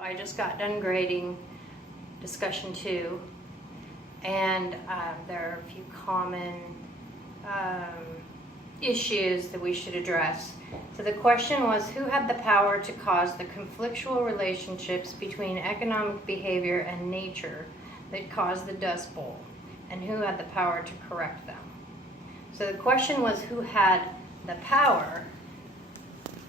I just got done grading discussion 2, and there are a few common issues that we should address. So the question was, who had the power to cause the conflictual relationships between economic behavior and nature that caused the Dust Bowl, and who had the power to correct them? So the question was, who had the power,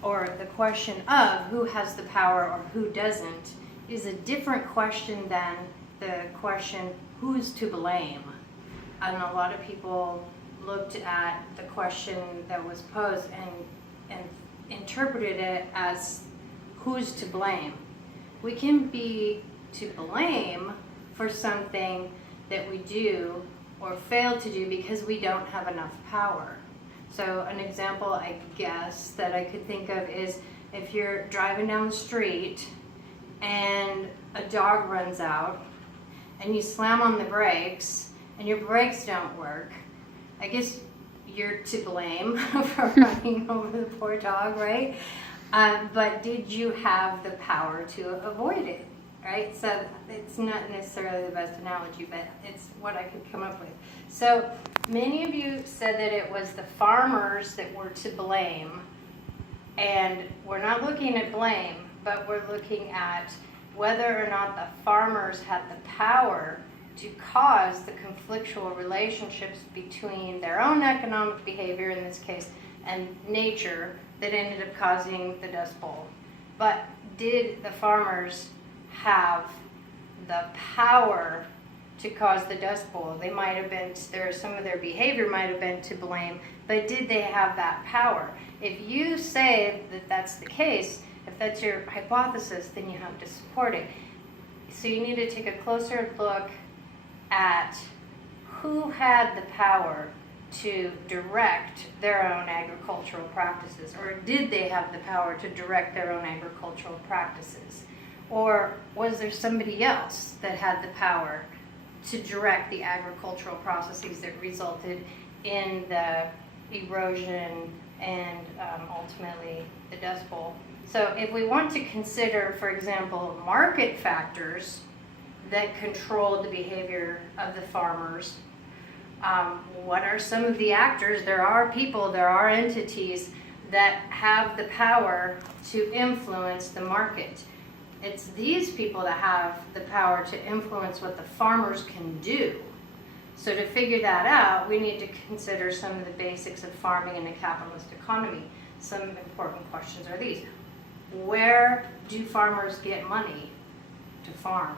or the question of who has the power or who doesn't is a different question than the question, who's to blame? And a lot of people looked at the question that was posed and interpreted it as who's to blame. We can be to blame for something that we do or fail to do because we don't have enough power. So an example, I guess, that I could think of is if you're driving down the street and a dog runs out and you slam on the brakes and your brakes don't work, I guess you're to blame for running over the poor dog, right? But did you have the power to avoid it, right? So it's not necessarily the best analogy, but it's what I could come up with. So many of you said that it was the farmers that were to blame, and we're not looking at blame, but we're looking at whether or not the farmers had the power to cause the conflictual relationships between their own economic behavior, in this case, and nature that ended up causing the Dust Bowl. But did the farmers have the power to cause the Dust Bowl? They might have been, some of their behavior might have been to blame, but did they have that power? If you say that that's the case, if that's your hypothesis, then you have to support it. So you need to take a closer look at who had the power to direct their own agricultural practices, or did they have the power to direct their own agricultural practices? Or was there somebody else that had the power to direct the agricultural processes that resulted in the erosion and ultimately the Dust Bowl? So if we want to consider, for example, market factors that controlled the behavior of the farmers, what are some of the actors? There are people, there are entities that have the power to influence the market. It's these people that have the power to influence what the farmers can do. So to figure that out, we need to consider some of the basics of farming in a capitalist economy. Some important questions are these. Where do farmers get money to farm?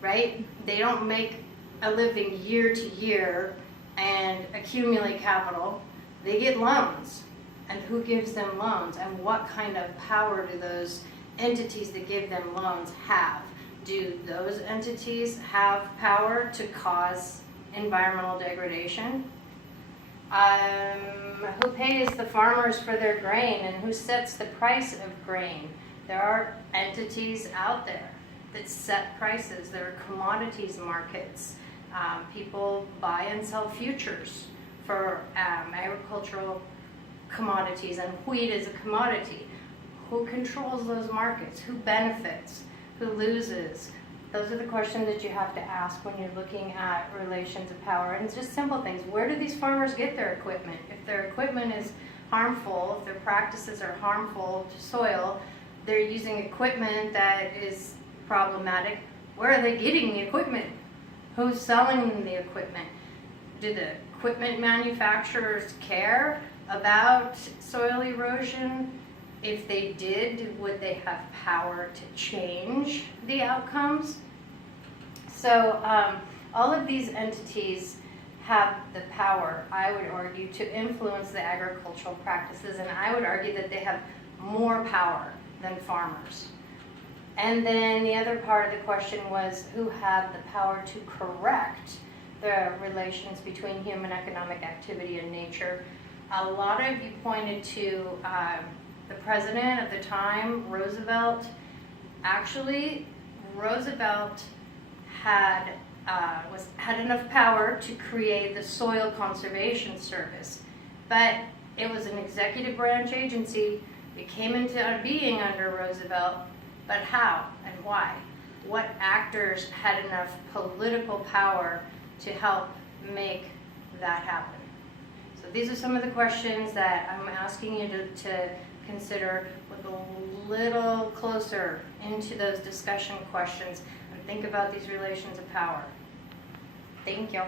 Right? They don't make a living year to year and accumulate capital. They get loans. And who gives them loans? And what kind of power do those entities that give them loans have? Do those entities have power to cause environmental degradation? Who pays the farmers for their grain, and who sets the price of grain? There are entities out there that set prices. There are commodities markets. People buy and sell futures for agricultural commodities, and wheat is a commodity. Who controls those markets? Who benefits? Who loses? Those are the questions that you have to ask when you're looking at relations of power. And it's just simple things. Where do these farmers get their equipment? If their equipment is harmful, if their practices are harmful to soil, they're using equipment that is problematic. Where are they getting the equipment? Who's selling them the equipment? Do the equipment manufacturers care about soil erosion? If they did, would they have power to change the outcomes? So all of these entities have the power, I would argue, to influence the agricultural practices, and I would argue that they have more power than farmers. And then the other part of the question was, who had the power to correct the relations between human economic activity and nature? A lot of you pointed to the president at the time, Roosevelt. Actually, Roosevelt had enough power to create the Soil Conservation Service, but it was an executive branch agency. It came into being under Roosevelt, but how and why? What actors had enough political power to help make that happen? So these are some of the questions that I'm asking you to consider. Look a little closer into those discussion questions and think about these relations of power. Thank you.